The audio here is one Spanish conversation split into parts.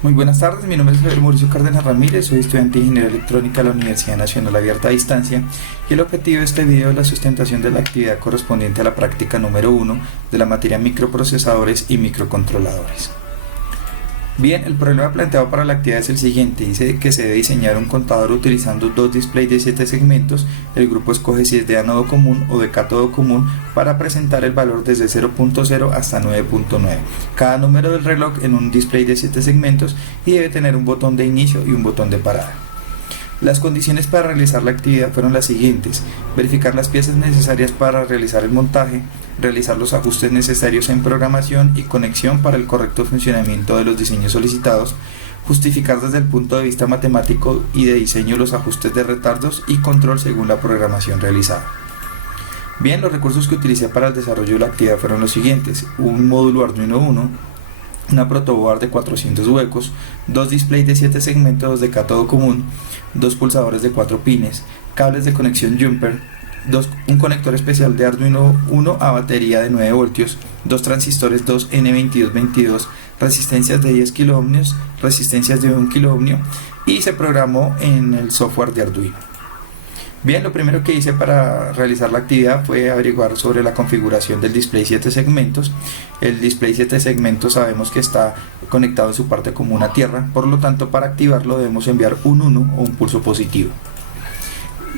Muy buenas tardes, mi nombre es Javier Mauricio Cárdenas Ramírez, soy estudiante de Ingeniería Electrónica de la Universidad Nacional Abierta a Distancia y el objetivo de este video es la sustentación de la actividad correspondiente a la práctica número 1 de la materia microprocesadores y microcontroladores. Bien, el problema planteado para la actividad es el siguiente, dice que se debe diseñar un contador utilizando dos displays de 7 segmentos, el grupo escoge si es de ánodo común o de cátodo común para presentar el valor desde 0.0 hasta 9.9, cada número del reloj en un display de 7 segmentos y debe tener un botón de inicio y un botón de parada. Las condiciones para realizar la actividad fueron las siguientes: verificar las piezas necesarias para realizar el montaje, realizar los ajustes necesarios en programación y conexión para el correcto funcionamiento de los diseños solicitados, justificar desde el punto de vista matemático y de diseño los ajustes de retardos y control según la programación realizada. Bien, los recursos que utilicé para el desarrollo de la actividad fueron los siguientes: un módulo Arduino Uno, una protoboard de 400 huecos, dos displays de 7 segmentos de cátodo común, dos pulsadores de 4 pines, cables de conexión jumper, un conector especial de Arduino Uno a batería de 9 voltios, dos transistores 2N2222, resistencias de 10 kiloohmios, resistencias de 1 kiloohmio y se programó en el software de Arduino. Bien, lo primero que hice para realizar la actividad fue averiguar sobre la configuración del display 7 segmentos. El display 7 segmentos sabemos que está conectado en su parte común a tierra, por lo tanto para activarlo debemos enviar un 1 o un pulso positivo.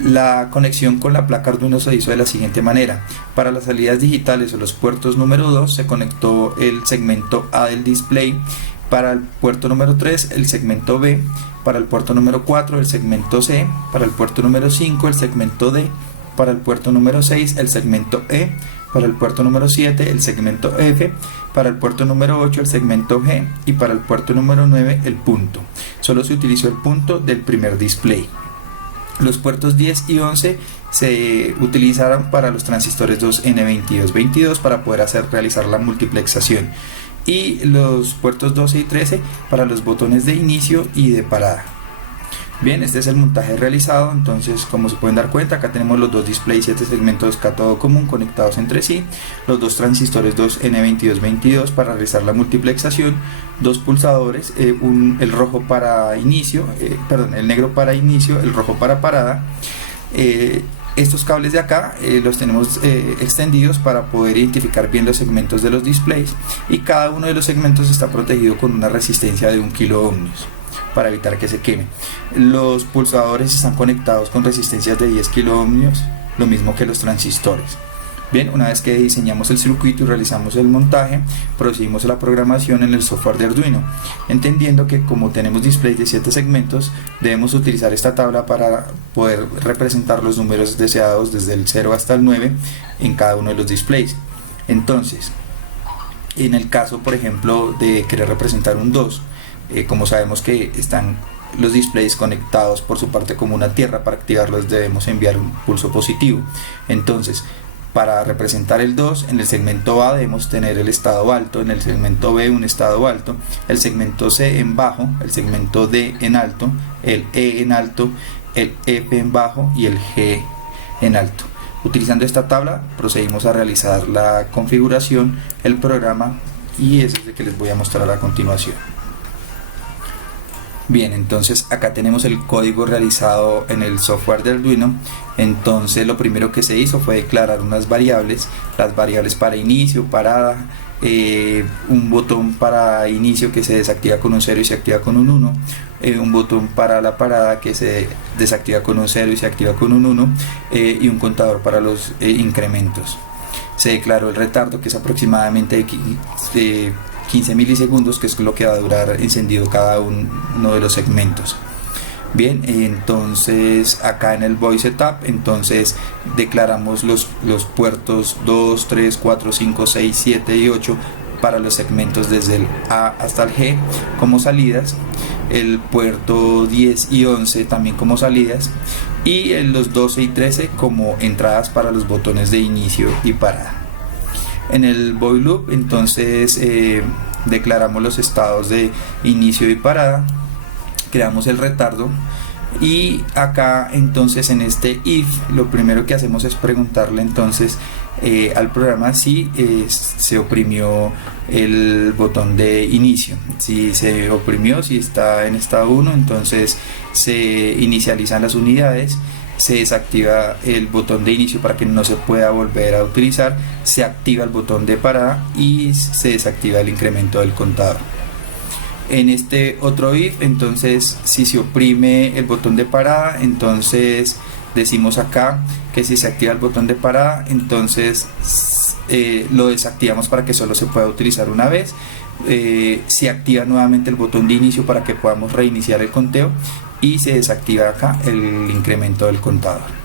La conexión con la placa Arduino se hizo de la siguiente manera: para las salidas digitales o los puertos número 2 se conectó el segmento A del display, para el puerto número 3 el segmento B, para el puerto número 4 el segmento C, para el puerto número 5 el segmento D, para el puerto número 6 el segmento E, para el puerto número 7 el segmento F, para el puerto número 8 el segmento G y para el puerto número 9 el punto. Solo se utilizó el punto del primer display. Los puertos 10 y 11 se utilizaron para los transistores 2N2222 para poder realizar la multiplexación, y los puertos 12 y 13 para los botones de inicio y de parada. Bien, este es el montaje realizado. Entonces, como se pueden dar cuenta, acá tenemos los dos displays 7 segmentos cátodo común conectados entre sí, los dos transistores 2N2222 para realizar la multiplexación, dos pulsadores, el rojo para inicio, el negro para inicio, el rojo para parada. Estos cables de acá los tenemos extendidos para poder identificar bien los segmentos de los displays, y cada uno de los segmentos está protegido con una resistencia de 1 kiloohmios para evitar que se queme. Los pulsadores están conectados con resistencias de 10 kiloohmios, lo mismo que los transistores. Bien, una vez que diseñamos el circuito y realizamos el montaje, procedimos a la programación en el software de Arduino, entendiendo que como tenemos displays de 7 segmentos, debemos utilizar esta tabla para poder representar los números deseados desde el 0 hasta el 9 en cada uno de los displays. Entonces, en el caso, por ejemplo, de querer representar un 2, como sabemos que están los displays conectados por su parte común a tierra, para activarlos debemos enviar un pulso positivo. Entonces, para representar el 2, en el segmento A debemos tener el estado alto, en el segmento B un estado alto, el segmento C en bajo, el segmento D en alto, el E en alto, el F en bajo y el G en alto. Utilizando esta tabla procedimos a realizar la configuración, el programa, y eso es lo que les voy a mostrar a continuación. Bien, entonces acá tenemos el código realizado en el software de Arduino. Entonces lo primero que se hizo fue declarar unas variables, las variables para inicio, parada, un botón para inicio que se desactiva con un 0 y se activa con un 1, un botón para la parada que se desactiva con un 0 y se activa con un 1, y un contador para los incrementos. Se declaró el retardo, que es aproximadamente 15 milisegundos, que es lo que va a durar encendido cada uno de los segmentos. Bien, entonces acá en el void setup, entonces declaramos los puertos 2, 3, 4, 5, 6, 7 y 8 para los segmentos desde el A hasta el G como salidas, el puerto 10 y 11 también como salidas, y los 12 y 13 como entradas para los botones de inicio y parada. En el void loop entonces declaramos los estados de inicio y parada, creamos el retardo, y acá entonces en este if lo primero que hacemos es preguntarle entonces al programa si se oprimió el botón de inicio. Si se oprimió, si está en estado 1, entonces se inicializan las unidades, se desactiva el botón de inicio para que no se pueda volver a utilizar, se activa el botón de parada y se desactiva el incremento del contador. En este otro if, entonces si se oprime el botón de parada, entonces decimos acá que si se activa el botón de parada, entonces lo desactivamos para que solo se pueda utilizar una vez. Se activa nuevamente el botón de inicio para que podamos reiniciar el conteo y se desactiva acá el incremento del contador.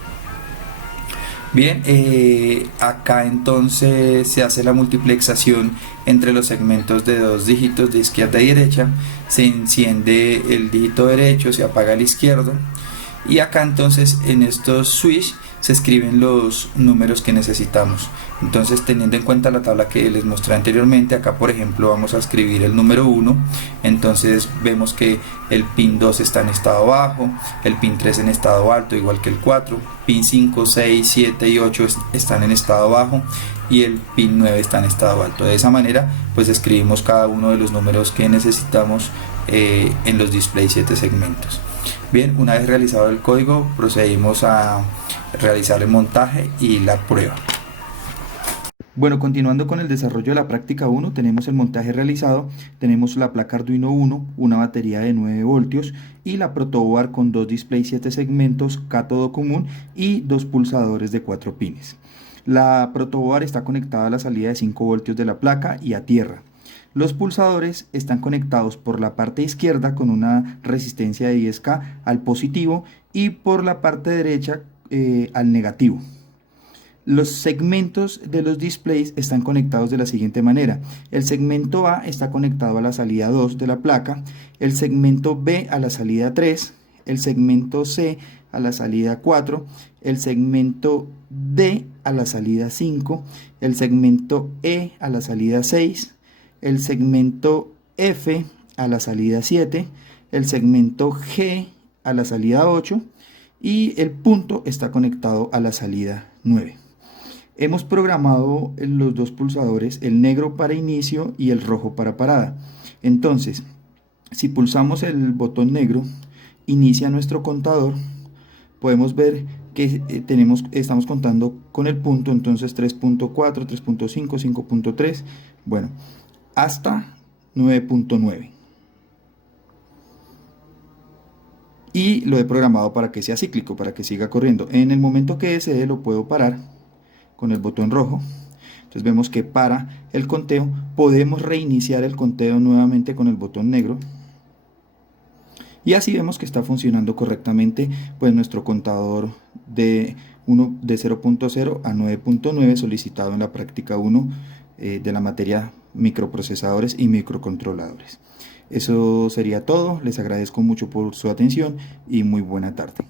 Bien, acá entonces se hace la multiplexación entre los segmentos de dos dígitos de izquierda y derecha, se enciende el dígito derecho, se apaga el izquierdo, y acá entonces en estos switch se escriben los números que necesitamos. Entonces, teniendo en cuenta la tabla que les mostré anteriormente, acá por ejemplo vamos a escribir el número 1, entonces vemos que el pin 2 está en estado bajo, el pin 3 en estado alto igual que el 4, pin 5, 6, 7 y 8 están en estado bajo y el pin 9 está en estado alto. De esa manera pues escribimos cada uno de los números que necesitamos en los display 7 segmentos. Bien, una vez realizado el código, procedimos a realizar el montaje y la prueba. Bueno, continuando con el desarrollo de la práctica 1, tenemos el montaje realizado, tenemos la placa Arduino 1, una batería de 9 voltios y la protoboard con dos display 7 segmentos, cátodo común y dos pulsadores de 4 pines. La protoboard está conectada a la salida de 5 voltios de la placa y a tierra. Los pulsadores están conectados por la parte izquierda con una resistencia de 10K al positivo y por la parte derecha al negativo. Los segmentos de los displays están conectados de la siguiente manera. El segmento A está conectado a la salida 2 de la placa, el segmento B a la salida 3, el segmento C a la salida 4, el segmento D a la salida 5, el segmento E a la salida 6, el segmento F a la salida 7, el segmento G a la salida 8 y el punto está conectado a la salida 9. Hemos programado los dos pulsadores, el negro para inicio y el rojo para parada. Entonces, si pulsamos el botón negro, inicia nuestro contador. Podemos ver que estamos contando con el punto, entonces 3.4, 3.5, 5.3, bueno, hasta 9.9. Y lo he programado para que sea cíclico, para que siga corriendo. En el momento que desee lo puedo parar con el botón rojo. Entonces vemos que para el conteo. Podemos reiniciar el conteo nuevamente con el botón negro. Y así vemos que está funcionando correctamente pues nuestro contador de 0.0 a 9.9 solicitado en la práctica 1 de la materia microprocesadores y microcontroladores. Eso sería todo, les agradezco mucho por su atención y muy buena tarde.